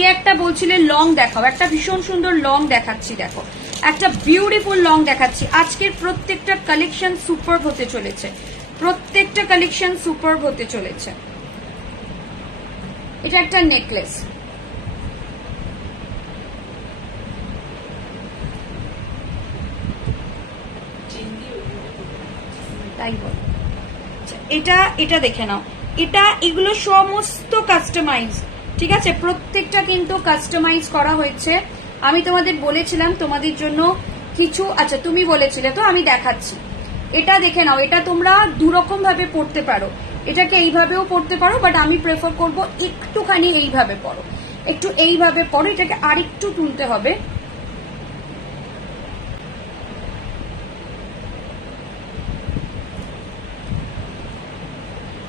কে একটা বলছিলে লং দেখাও, একটা ভীষণ সুন্দর লং দেখাচ্ছি, দেখো একটা বিউটিফুল লং দেখাচ্ছি। আজকের প্রত্যেকটা কালেকশন সুপারব হতে চলেছে, প্রত্যেকটা কালেকশন সুপারব হতে চলেছে। এটা একটা নেকলেস, তাই বল। এটা দেখে নাও, এগুলো সমস্ত কাস্টমাইজ, ঠিক আছে, প্রত্যেকটা কিন্তু কাস্টমাইজ করা হয়েছে। আমি তোমাদের বলেছিলাম তোমাদের জন্য কিছু, আচ্ছা তুমি বলেছিলে তো, আমি দেখাচ্ছি। এটা দেখে নাও, এটা তোমরা দুরকম ভাবে পড়তে পারো, এটাকে এইভাবেও পড়তে পারো, বাট আমি প্রেফার করব একটুখানি এইভাবে পড়ো, একটু এইভাবে পড়ো, এটাকে আরেকটু তুলতে হবে।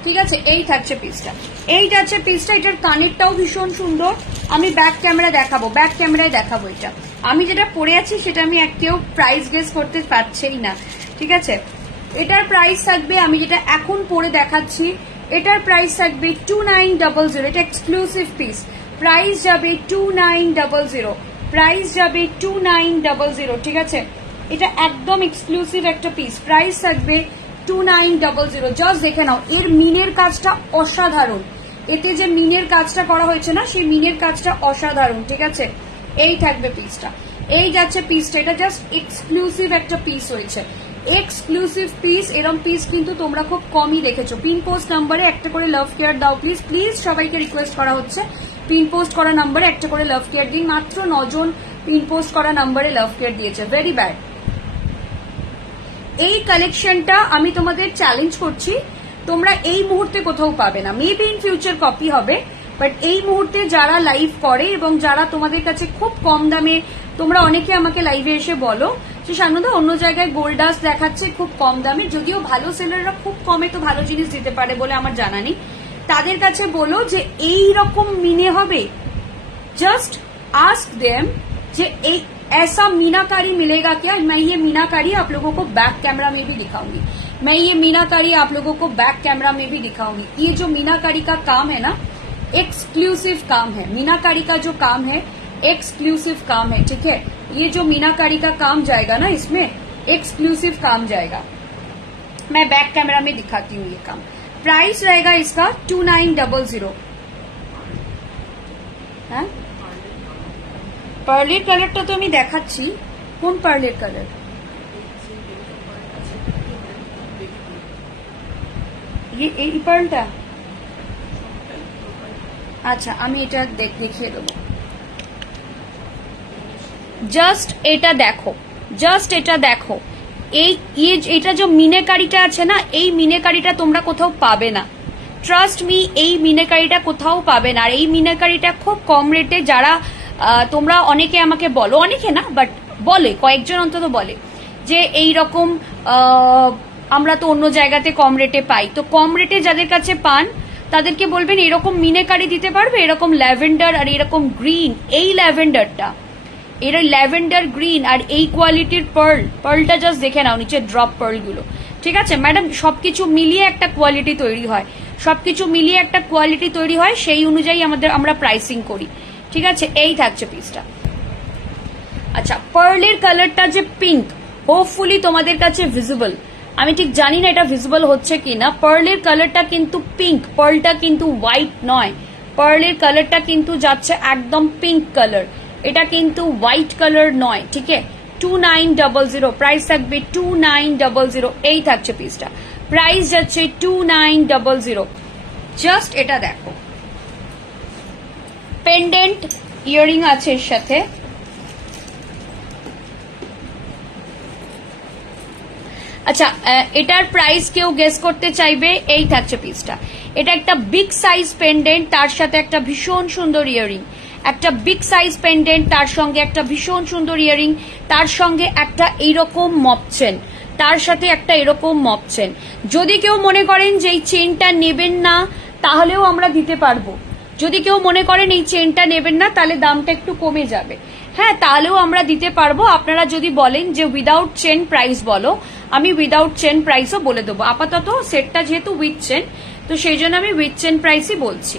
ঠিক আছে, এই থাকছে পিসটা, এই যাচ্ছে পিসটা। এটার কানেরটাও ভীষণ সুন্দর, আমি ব্যাক ক্যামেরা দেখাবো, ব্যাক ক্যামেরায় দেখাবো। এটা আমি যেটা পরে আছি সেটা আমি কেউ প্রাইস গেস করতে পারছেই না, ঠিক আছে। এটার প্রাইস থাকবে, আমি যেটা এখন পরে দেখাচ্ছি, এটার প্রাইস থাকবে 2900। এটা এক্সক্লুসিভ পিস, প্রাইস যাবে 2900, প্রাইস যাবে 2900, ঠিক আছে। এটা একদম এক্সক্লুসিভ একটা পিস, প্রাইস থাকবে 2900। জাস্ট দেখে নাও, এর মিনের কাজটা অসাধারণ, এতে যে মিনের কাজটা করা হয়েছে না, সেই মিনের কাজটা অসাধারণ, ঠিক আছে। এই থাকবে পিসটা, এই যাচ্ছে পিসটা, এটা জাস্ট এক্সক্লুসিভ একটা পিস হয়েছে, এক্সক্লুসিভ পিস। এরকম পিস কিন্তু তোমরা খুব কমই দেখেছো। পিন পোস্ট নাম্বারে একটা করে লাভ কেয়ার দাও প্লিজ, প্লিজ সবাইকে রিকোয়েস্ট করা হচ্ছে, পিন পোস্ট করা নাম্বারে একটা করে লাভ কেয়ার দিন। মাত্র 9 জন পিন পোস্ট করা নাম্বারে লাভ কেয়ার দিয়েছে, ভেরি ব্যাড। এই কালেকশনটা আমি তোমাদের চ্যালেঞ্জ করছি, তোমরা এই মুহূর্তে কোথাও পাবে না, মেবি ইন ফিউচার কপি হবে, বাট এই মুহূর্তে যারা লাইভ করে এবং যারা তোমাদের কাছে খুব কম দামে, তোমরা অনেকে আমাকে লাইভে এসে বলো যে সানন্দা অন্য জায়গায় গোল্ডাস দেখাচ্ছে খুব কম দামে, যদিও ভালো সেলাররা খুব কমে তো ভালো জিনিস দিতে পারে বলে আমার জানা নেই, তাদের কাছে বলো যে এই রকম মিনে হবে। जस्ट आस्क देम जे ऐसा मीनाकारी मिलेगा क्या। मैं ये मीनाकारी आप लोगों को बैक कैमरा में भी दिखाऊंगी, मैं ये मीनाकारी आप लोगों को बैक कैमरा में भी दिखाऊंगी। ये जो मीनाकारी का काम है ना, एक्सक्लूसिव काम है, मीनाकारी का जो काम है एक्सक्लूसिव काम है, ठीक है। ये जो मीनाकारी का काम जाएगा ना, इसमें एक्सक्लूसिव काम जाएगा। मैं बैक कैमरा में दिखाती हूँ ये काम। प्राइस रहेगा इसका 2900। हाँ, পার্লের কালারটা তো আমি দেখাচ্ছি, কোন পার্লের কালার? এই পার্লটা, আচ্ছা আমি এটা দেখিয়ে দেবো। জাস্ট এটা দেখো, জাস্ট এটা দেখো, এটা যে মিনেকারিটা আছে না, এই মিনেকারিটা তোমরা কোথাও পাবে না, ট্রাস্ট মি, এই মিনেকারিটা কোথাও পাবে না। আর এই মিনেকারিটা খুব কম রেটে, যারা তোমরা অনেকে আমাকে বলো, অনেকে না বাট বলে, কয়েকজন অন্তত বলে যে এই রকম আমরা তো অন্য জায়গাতে কম রেটে পাই, তো কম রেটে যাদের কাছে পান তাদেরকে বলবেন এরকম মিনেকারি দিতে পারবে, এরকম ল্যাভেন্ডার আর এরকম গ্রিন, এই ল্যাভেন্ডারটা, এর ল্যাভেন্ডার গ্রিন আর এই কোয়ালিটির পার্লটা জাস্ট দেখে নাও, নিচে ড্রপ পার্লগুলো, ঠিক আছে ম্যাডাম। সবকিছু মিলিয়ে একটা কোয়ালিটি তৈরি হয়, সবকিছু মিলিয়ে একটা কোয়ালিটি তৈরি হয়, সেই অনুযায়ী আমরা প্রাইসিং করি, ঠিক আছে। এই থাকছে পিসটা। আচ্ছা, পার্লের কালারটা যে পিঙ্ক, হোপফুলি তোমাদের কাছে ভিজিবল, আমি ঠিক জানি না এটা ভিজিবল হচ্ছে কিনা। পার্লের কালারটা কিন্তু পিঙ্ক, পার্লটা কিন্তু হোয়াইট নয়, পার্লের কালারটা কিন্তু যাচ্ছে একদম পিঙ্ক কালার, এটা কিন্তু হোয়াইট কালার নয়, ঠিক আছে। 2900, প্রাইস থাকবে 2900। এই থাকছে পিসটা, প্রাইস যাচ্ছে 2900। জাস্ট এটা দেখো, পেন্ডেন্ট ইয়ারিং আছে এর সাথে, আচ্ছা এটার প্রাইস কেউ গেস করতে চাইবে? এই থাকছে পিসটা, এটা একটা বিগ সাইজ পেন্ডেন্ট, তার সাথে একটা ভীষণ সুন্দর ইয়ারিং, একটা বিগ সাইজ পেন্ডেন্ট, তার সঙ্গে একটা ভীষণ সুন্দর ইয়ারিং, তার সঙ্গে একটা এইরকম মপ চেন, তার সাথে একটা এরকম মপ চেন। যদি কেউ মনে করেন যে এই চেনটা নেবেন না, তাহলেও আমরা দিতে পারবো। যদি কেউ মনে করেন এই চেনটা নেবেন না, তাহলে দামটা একটু কমে যাবে, হ্যাঁ তাহলেও আমরা দিতে পারবো। আপনারা যদি বলেন যে উইদাউট চেন প্রাইস বলো, আমি উইদাউট চেন প্রাইসও বলে দেবো। আপাতত সেটটা যেহেতু উইথ চেন, তো সেই জন্য আমি উইথ চেন প্রাইসই বলছি।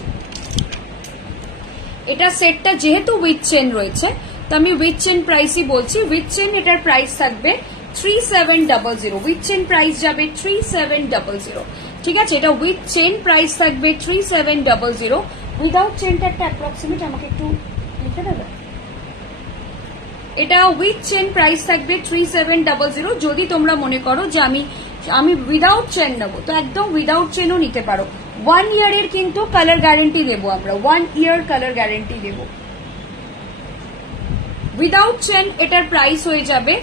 এটা সেটটা যেহেতু উইথ চেন রয়েছে তো আমি উইথ চেন প্রাইসই বলছি। উইথ চেন এটার প্রাইস থাকবে 3700, উইথ চেন প্রাইস যাবে 3700। ঠিক আছে, এটা উইথ চেন প্রাইস থাকবে 3700। উইদাউট চেনটা একটা অ্যাপ্রক্সিমেট আমাকে একটু লিখে দেবে। এটা উইথ চেন প্রাইস থাকবে 3700। যদি তোমরা মনে করো যে আমি উইদাউট চেন নেবো তো একদম উইদাউট চেনও নিতে পারো। 1 ইয়ারের কিন্তু কালার গ্যারেন্টি দেবো আমরা, 1 ইয়ার কালার গ্যারেন্টি দেবো। উইদাউট চেন এটার প্রাইস হয়ে যাবে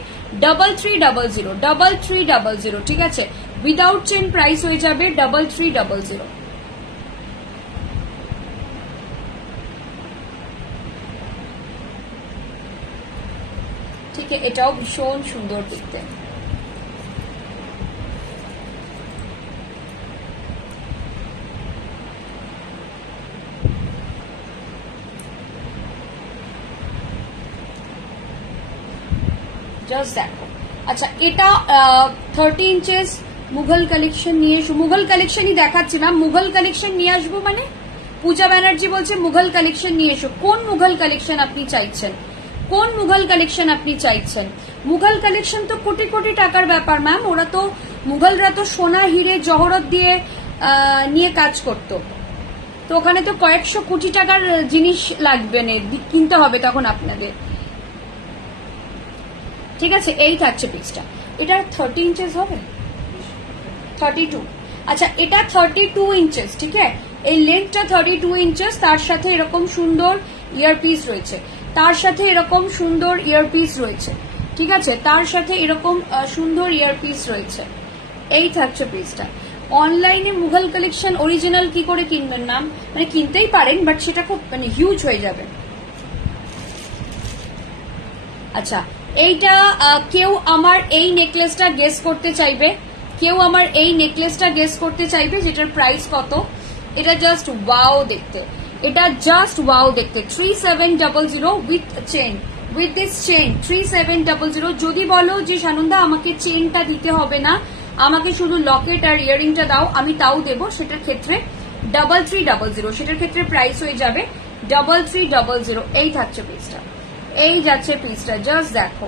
3300। ঠিক আছে, উইদাউট চেন প্রাইস হয়ে যাবে 3300। ঠিক আছে, এটাও ভীষণ সুন্দর দেখতে। জাস্ট দেখো। আচ্ছা, এটা 30 ইঞ্চেস মুঘল কালেকশন নিয়ে এসো। মুঘল কালেকশনই দেখাচ্ছিলাম, মুঘল কালেকশন নিয়ে আসবো মানে পূজা ব্যানার্জি বলছে মুঘল কালেকশন নিয়ে এসো। কোন মুঘল কালেকশন আপনি চাইছেন? কোন মুঘল কালেকশন আপনি চাইছেন? মুঘল কালেকশন তো কোটি কোটি টাকার ব্যাপার ম্যাম। ওরা তো মুঘলরা তো সোনা হিরে জহরত দিয়ে নিয়ে কাজ করতো, তো ওখানে তো কয়েকশো কোটি টাকার জিনিস লাগবে না, কিনতে হবে তখন আপনাদের। ঠিক আছে, এই থাকছে পিসটা। এটা 30 ইঞ্চেস হবে, 32। আচ্ছা, এটা 32 ইঞ্চেস। ঠিক আছে, এই লেন্থটা 32 ইঞ্চেস। তার সাথে এরকম সুন্দর ইয়ারপিস রয়েছে, তার সাথে এরকম সুন্দর ইয়ারপিস রয়েছে। ঠিক আছে, তার সাথে এরকম সুন্দর ইয়ারপিস রয়েছে। এই থাকছে পিসটা। অনলাইনে মুঘল কালেকশন অরিজিনাল কি করে কিনবেন নাম, মানে কিনতেই পারেন বাট সেটা খুব মানে হিউজ হয়ে যাবে। আচ্ছা, এইটা কেউ আমার এই নেকলেসটা গেস করতে চাইবে? কেউ আমার এই নেকলেসটা গেস করতে চাইবে যেটার প্রাইস কত? এটা জাস্ট ওয়াও দেখতে, এটা জাস্ট ওয়াও দেখতে। 3700 with chain, with this chain 3700। যদি বলো যে সানন্দা আমাকে চেনটা দিতে হবে না, আমাকে শুধু লকেট আর ইয়ারিংটা দাও, আমি তাও দেবো। সেটার ক্ষেত্রে 3300, সেটার ক্ষেত্রে প্রাইস হয়ে যাবে 3300। এই থাকছে পিসটা, এই যাচ্ছে পিসটা। জাস্ট দেখো,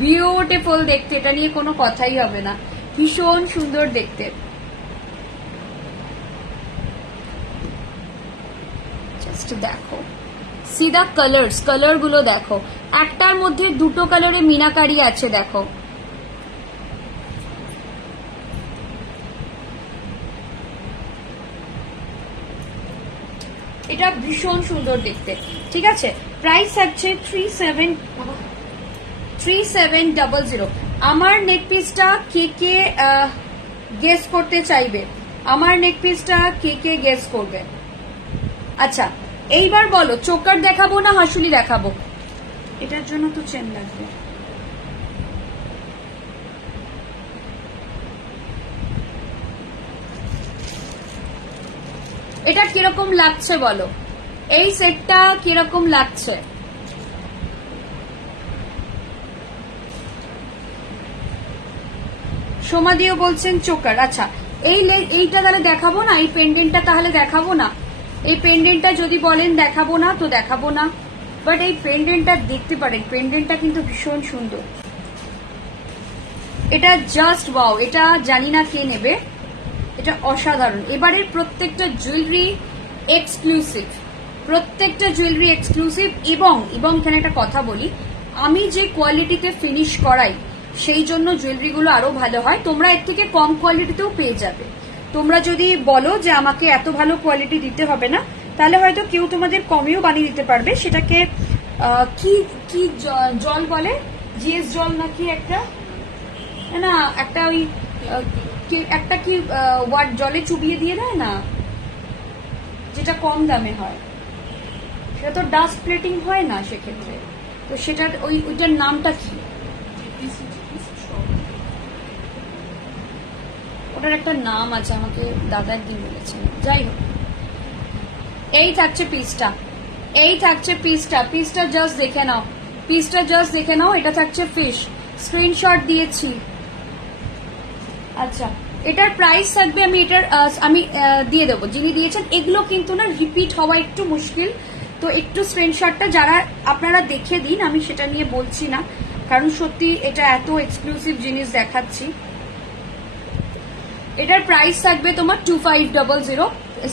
বিউটিফুল দেখতে, এটা নিয়ে কোনো কথাই হবে না, ভীষণ সুন্দর দেখতে। জাস্ট দেখো, সি দা কালার্স, কালার গুলো দেখো। একটার মধ্যে দুটো কালারে মিনাকারি আছে, দেখো। এটা ভীষণ সুন্দর দেখতে। ঠিক আছে, প্রাইস থাকছে 3700। আমার নেক পিসটা কে কে গেস করতে চাইবে? আমার নেক পিসটা কে কে গেস করবে? আচ্ছা, এইবার বলো চোকার দেখাবো না হাসুলি দেখাবো? এটার জন্য তো চেন লাগবে। এটা কিরকম লাগছে বলো? এই সেটটা কিরকম লাগছে? সোমাদিও বলছেন চোকার। আচ্ছা, এইটা তাহলে দেখাবো না? এই পেন্ডেন্টটা তাহলে দেখাবো না? এই পেন্ডেন্টটা যদি বলেন দেখাবো না তো দেখাবো না, বাট এই পেন্ডেন্টটা দেখতে পারেন, পেন্ডেন্টটা কিন্তু ভীষণ সুন্দর। এটা জাস্ট ওয়াও, এটা জানি না কে নেবে, এটা অসাধারণ। এবারের প্রত্যেকটা জুয়েলারি এক্সক্লুসিভ, প্রত্যেকটা জুয়েলারি এক্সক্লুসিভ। এবং এখানে একটা কথা বলি, আমি যে কোয়ালিটিতে ফিনিশ করাই সেই জন্য জুয়েলারিগুলো আরো ভালো হয়। তোমরা এর থেকে কম কোয়ালিটিতেও পেয়ে যাবে। তোমরা যদি বলো যে আমাকে এত ভালো কোয়ালিটি দিতে হবে না, তাহলে হয়তো কেউ তোমাদের কমেও বানিয়ে দিতে পারবে। সেটাকে কি কি জল বলে, জিএস জল নাকি একটা, না একটা ওই একটা কি ওয়াট জলে চুবিয়ে দিয়ে দেয় না, যেটা কম দামে হয়, সেটা তো ডাস্ট প্লেটিং হয় না সেক্ষেত্রে। তো সেটার ওইটার নামটা কি? ওটার একটা নাম আছে, আমাকে দাদা একদিন বলেছেন। যাই হোক, এই থাকছে পিসটা, এই থাকছে পিসটা। পিসটা জাস্ট দেখে নাও, পিসটা জাস্ট দেখে নাও। এটা থাকছে ফিশ, স্ক্রিনশট দিয়েছি। আচ্ছা, এটার প্রাইস থাকবে, আমি এটার আমি দিয়ে দেবো, যিনি দিয়েছেন। এগুলো কিন্তু না রিপিট হওয়া একটু মুশকিল, তো একটু স্ক্রিনশটটা যারা আপনারা দেখে দিন, আমি সেটা নিয়ে বলছি না, কারণ সত্যি এটা এত এক্সক্লুসিভ জিনিস দেখাচ্ছি। এটার প্রাইস থাকবে তোমার 2500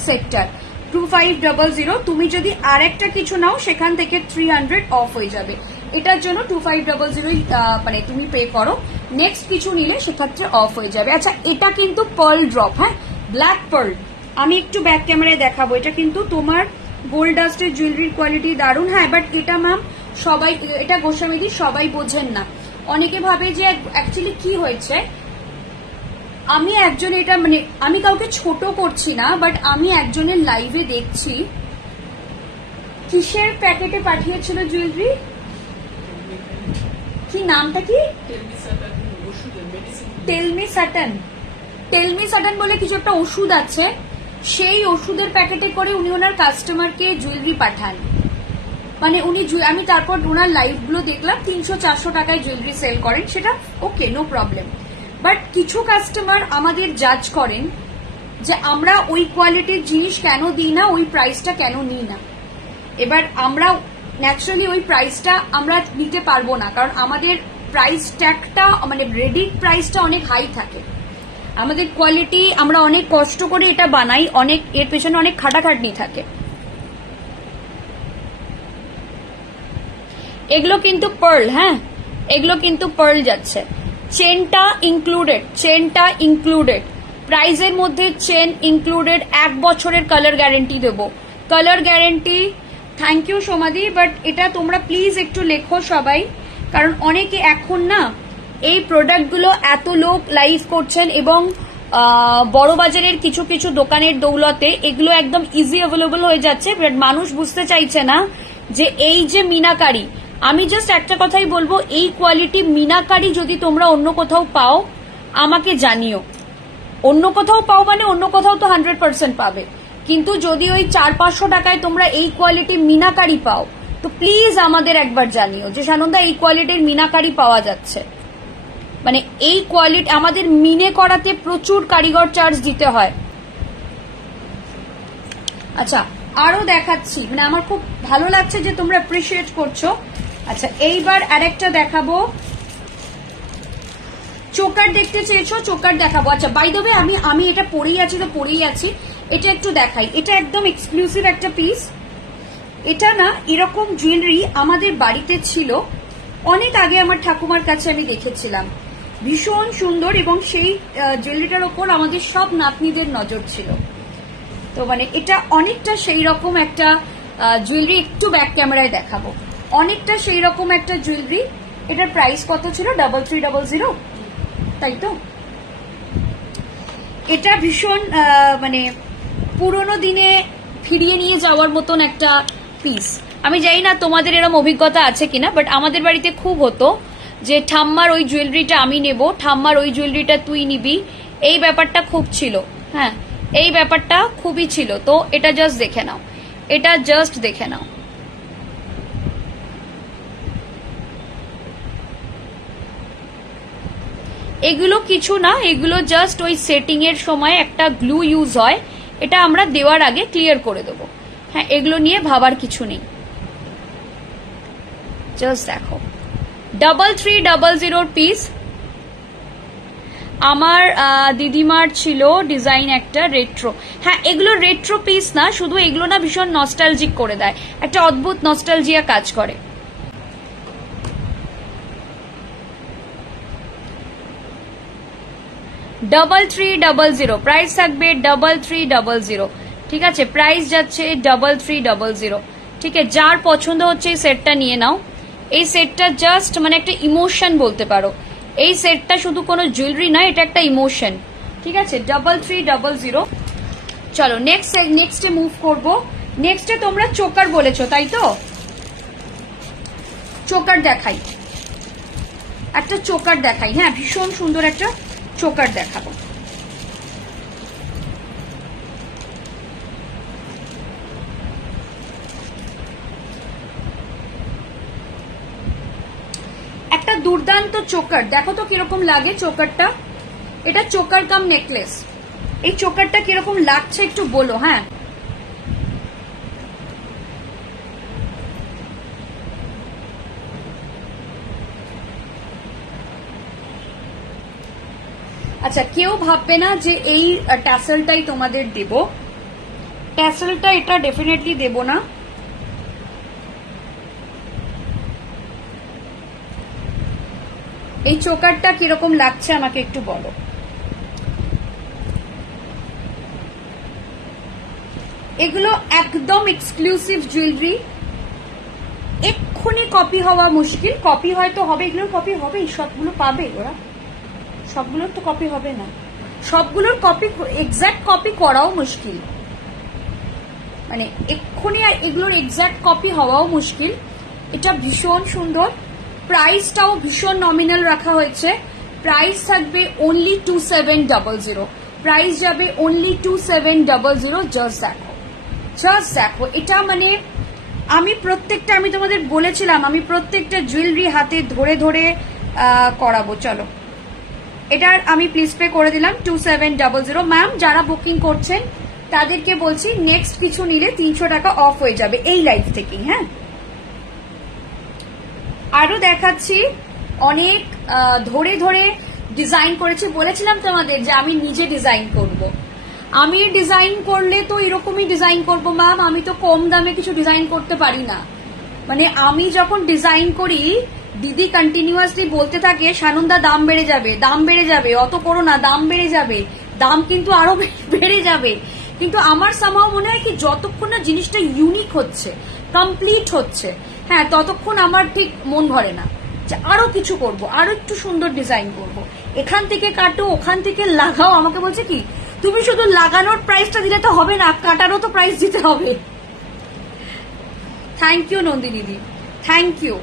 সেটটার 2500। তুমি যদি আর একটা কিছু নাও সেখান থেকে 300 অফ হয়ে যাবে। এটার জন্য 2500 মানে তুমি পে করো, নেক্সট কিছু নিলে সেক্ষেত্রে অফ হয়ে যাবে। আচ্ছা, এটা কিন্তু পার্ল ড্রপ, হ্যাঁ, ব্ল্যাক পার্ল। আমি একটু ব্যাক ক্যামেরায় দেখাবো। এটা কিন্তু তোমার গোল্ড ডাস্টের জুয়েলারির কোয়ালিটি দারুণ। হ্যাঁ, বাট এটা ম্যাম সবাই, এটা গোস্বামীদি সবাই বোঝেন না। অনেকে ভাবে যে অ্যাকচুয়ালি কি হয়েছে, আমি একজন, এটা মানে আমি কাউকে ছোট করছি না, বাট আমি একজনের লাইভে দেখছি কিসের প্যাকেটে পাঠিয়েছিল জুয়েলারি, কি নামটা কি, টেলমি সাটন বলে কিছু একটা ওষুধ আছে, সেই ওষুধের প্যাকেটে করে উনি ওনার কাস্টমারকে জুয়েলারি পাঠান। মানে উনি, আমি তারপর ওনার লাইভ গুলো দেখলাম 300-400 টাকায় জুয়েলারি সেল করেন, সেটা ওকে, নো প্রবলেম। বাট কিছু কাস্টমার আমাদের জাজ করেন যে আমরা ওই কোয়ালিটির জিনিস কেন দিই না, ওই প্রাইসটা কেন নিই না। এবার আমরা ন্যাচারালি ওই প্রাইসটা আমরা নিতে পারবো না, কারণ আমাদের প্রাইস ট্যাগটা মানে রেডি প্রাইসটা অনেক হাই থাকে। আমাদের কোয়ালিটি, আমরা অনেক কষ্ট করে এটা বানাই, অনেক এর পেছনে অনেক খাটাখাটনি থাকে। এগুলো কিন্তু পার্ল, হ্যাঁ, এগুলো কিন্তু পার্ল যাচ্ছে। চেনটা ইনক্লুডেড, প্রাইজের মধ্যে চেন ইনক্লুডেড, 1 বছরের কালার গ্যারেন্টি দেবো, কালার গ্যারেন্টি। থ্যাংক ইউ সোমাদি, বাট এটা তোমরা প্লিজ একটু লেখো সবাই, কারণ অনেকে এখন না এই প্রোডাক্টগুলো এত লোক লাইভ করছেন এবং বড় বাজারের কিছু কিছু দোকানের দৌলতে এগুলো একদম ইজি অ্যাভেলেবল হয়ে যাচ্ছে, বাট মানুষ বুঝতে চাইছে না যে এই যে মিনাকারি, আমি জাস্ট একটা কথাই বলবো, এই কোয়ালিটি মিনাকারি যদি তোমরা অন্য কোথাও পাও আমাকে জানিও। অন্য কোথাও পাও মানে অন্য কোথাও তো 100% পাবে, কিন্তু যদি ওই 400-500 টাকায় তোমরা এই কোয়ালিটি মিনাকারি পাও, তো প্লিজ আমাদের একবার জানিও যে সানন্দা এই কোয়ালিটির মিনাকারি পাওয়া যাচ্ছে। মানে এই কোয়ালিটি আমাদের মিনে করাতে প্রচুর কারিগর চার্জ দিতে হয়। আচ্ছা, আরো দেখাচ্ছি, মানে আমার খুব ভালো লাগছে যে তোমরা অ্যাপ্রিসিয়েট করছো। আচ্ছা, এইবার আরেকটা দেখাবো, চোকার দেখতে চেয়েছো, চোকার দেখাবো। আচ্ছা, বাই দ্য ওয়ে আমি এটা পরেই আছি, এটা একটু দেখাই। এটা একদম এক্সক্লুসিভ একটা পিস। এটা না এরকম জুয়েলারি আমাদের বাড়িতে ছিল অনেক আগে, আমার ঠাকুমার কাছে আমি দেখেছিলাম, ভীষণ সুন্দর, এবং সেই জুয়েলারিটার ওপর আমাদের সব নাতনিদের নজর ছিল। তো মানে এটা অনেকটা সেই রকম একটা জুয়েলারি, একটু ব্যাক ক্যামেরায় দেখাবো, অনেকটা সেই রকম একটা জুয়েলারি। এটার প্রাইস কত ছিল? 3300, তাই তো? এটা ভীষণ মানে পুরোনো দিনে ফিরিয়ে নিয়ে যাওয়ার মতন একটা পিস। আমি জানি না তোমাদের এরকম অভিজ্ঞতা আছে কিনা, বাট আমাদের বাড়িতে খুব হতো যে ঠাম্মার ওই জুয়েলারিটা আমি নেব, ঠাম্মার ওই জুয়েলারিটা তুই নিবি, এই ব্যাপারটা খুব ছিল। হ্যাঁ, এই ব্যাপারটা খুবই ছিল। তো এটা জাস্ট দেখে নাও, এটা জাস্ট দেখে নাও। এগুলো কিছু না, এগুলো জাস্ট ওই সেটিং এর সময় একটা গ্লু ইউজ হয়, এটা আমরা দেওয়ার আগে ক্লিয়ার করে দেবো। হ্যাঁ, এগুলো নিয়ে ভাবার কিছু নেই। জাস্ট দেখো, 3300 পিস। আমার দিদিমার ছিল ডিজাইন একটা রেট্রো। হ্যাঁ, এগুলো রেট্রো পিস না, শুধু এগুলো না ভীষণ নস্টালজিক করে দেয়, একটা অদ্ভুত নস্টালজিয়া কাজ করে। ডাবল 300 প্রাইস থাকবে, 3300। ঠিক আছে, প্রাইস যাচ্ছে 3300। ঠিক আছে, যার পছন্দ হচ্ছে এই সেটটা নিয়ে নাও। এই সেটটা জাস্ট মানে একটা ইমোশন বলতে পারো। এই সেটটা শুধু কোনো জুয়েলারি না, এটা একটা ইমোশন। ঠিক আছে, 3300। চলো নেক্সটে মুভ করব। নেক্সটে তোমরা চোকার বলেছো, তাই তো? চোকার দেখাই, একটা চোকার দেখাই। হ্যাঁ, ভীষণ সুন্দর একটা চোকার দেখাবো। একটা দুর্দান্ত চোকার, দেখো তো কিরকম লাগে চোকারটা। এটা চোকার কাম নেকলেস। এই চোকারটা কিরকম লাগছে একটু বলো। হ্যাঁ, আচ্ছা, কেউ ভাববে না যে এই ট্যাসেলটাই তোমাদের দেব, ট্যাসেলটা এটা ডেফিনেটলি দেব না। এই চোকারটা কিরকম লাগছে আমাকে একটু বলো। এগুলো একদম এক্সক্লুসিভ জুয়েলারি, এক্ষুনি কপি হওয়া মুশকিল। কপি হয়তো হবে, এগুলোর কপি হবে, সবগুলো পাবে ওরা, সবগুলোর তো কপি হবে না, সবগুলোর কপি এক্সাক্ট কপি করাও মুশকিল, মানে এক্ষুনি আর এগুলোর এক্সাক্ট কপি হওয়াও মুশকিল। এটা ভীষণ সুন্দর, প্রাইসটাও ভীষণ নমিনাল রাখা হয়েছে। প্রাইস থাকবে অনলি 2700, প্রাইস যাবে অনলি 2700। জাস্ট দেখো, জাস্ট দেখো, এটা মানে আমি প্রত্যেকটা, আমি তোমাদের বলেছিলাম আমি প্রত্যেকটা জুয়েলারি হাতে ধরে ধরে করাবো। চলো, এটার আমি প্লিজ পে করে দিলাম 2700। ম্যাম যারা বুকিং করছেন তাদেরকে বলছি নেক্সট কিছু নিলে 300 টাকা অফ হয়ে যাবে এই লাইভ থেকেই। হ্যাঁ, আরো দেখাচ্ছি, অনেক ধরে ধরে ডিজাইন করেছি। বলেছিলাম তোমাদের যে আমি নিজে ডিজাইন করব, আমি ডিজাইন করলে তো এরকমই ডিজাইন করব ম্যাম, আমি তো কম দামে কিছু ডিজাইন করতে পারি না। মানে আমি যখন ডিজাইন করি দিদি কন্টিনিউয়াসলি বলতে থাকে সানন্দা দাম বেড়ে যাবে, দাম বেড়ে যাবে, অত করো না, দাম বেড়ে যাবে, দাম কিন্তু আরো বেড়ে যাবে। কিন্তু আমার সামহাও মনে হয় কি যতক্ষণ না জিনিসটা ইউনিক হচ্ছে, কমপ্লিট হচ্ছে, হ্যাঁ ততক্ষণ আমার ঠিক মন ভরে না যে আরো কিছু করব, আরো একটু সুন্দর ডিজাইন করব। এখান থেকে কাটো, ওখান থেকে লাগাও। আমাকে বলছে কি তুমি শুধু লাগানোর প্রাইসটা দিলে তো হবে না, কাটারও তো প্রাইস দিতে হবে। Thank you Nandini di, thank you.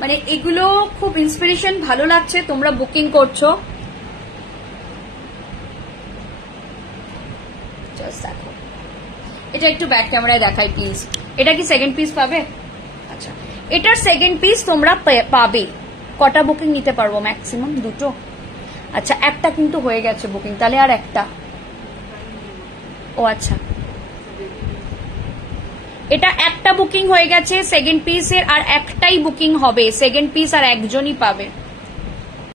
মানে এগুলো খুব ইন্সপিরেশন, ভালো লাগছে তোমরা বুকিং করছো। দেখো, এটা একটু ব্যাক ক্যামেরায় দেখাই প্লিজ। এটা কি সেকেন্ড পিস পাবে? আচ্ছা, এটার সেকেন্ড পিস তোমরা পাবে। কটা বুকিং নিতে পারবো? ম্যাক্সিমাম দুটো। আচ্ছা, একটা কিন্তু হয়ে গেছে বুকিং, তাহলে আর একটা। ও আচ্ছা, এটা একটা বুকিং হয়ে গেছে সেকেন্ড পিসের, আর একটাই বুকিং হবে সেকেন্ড পিস, আর একজনই পাবে।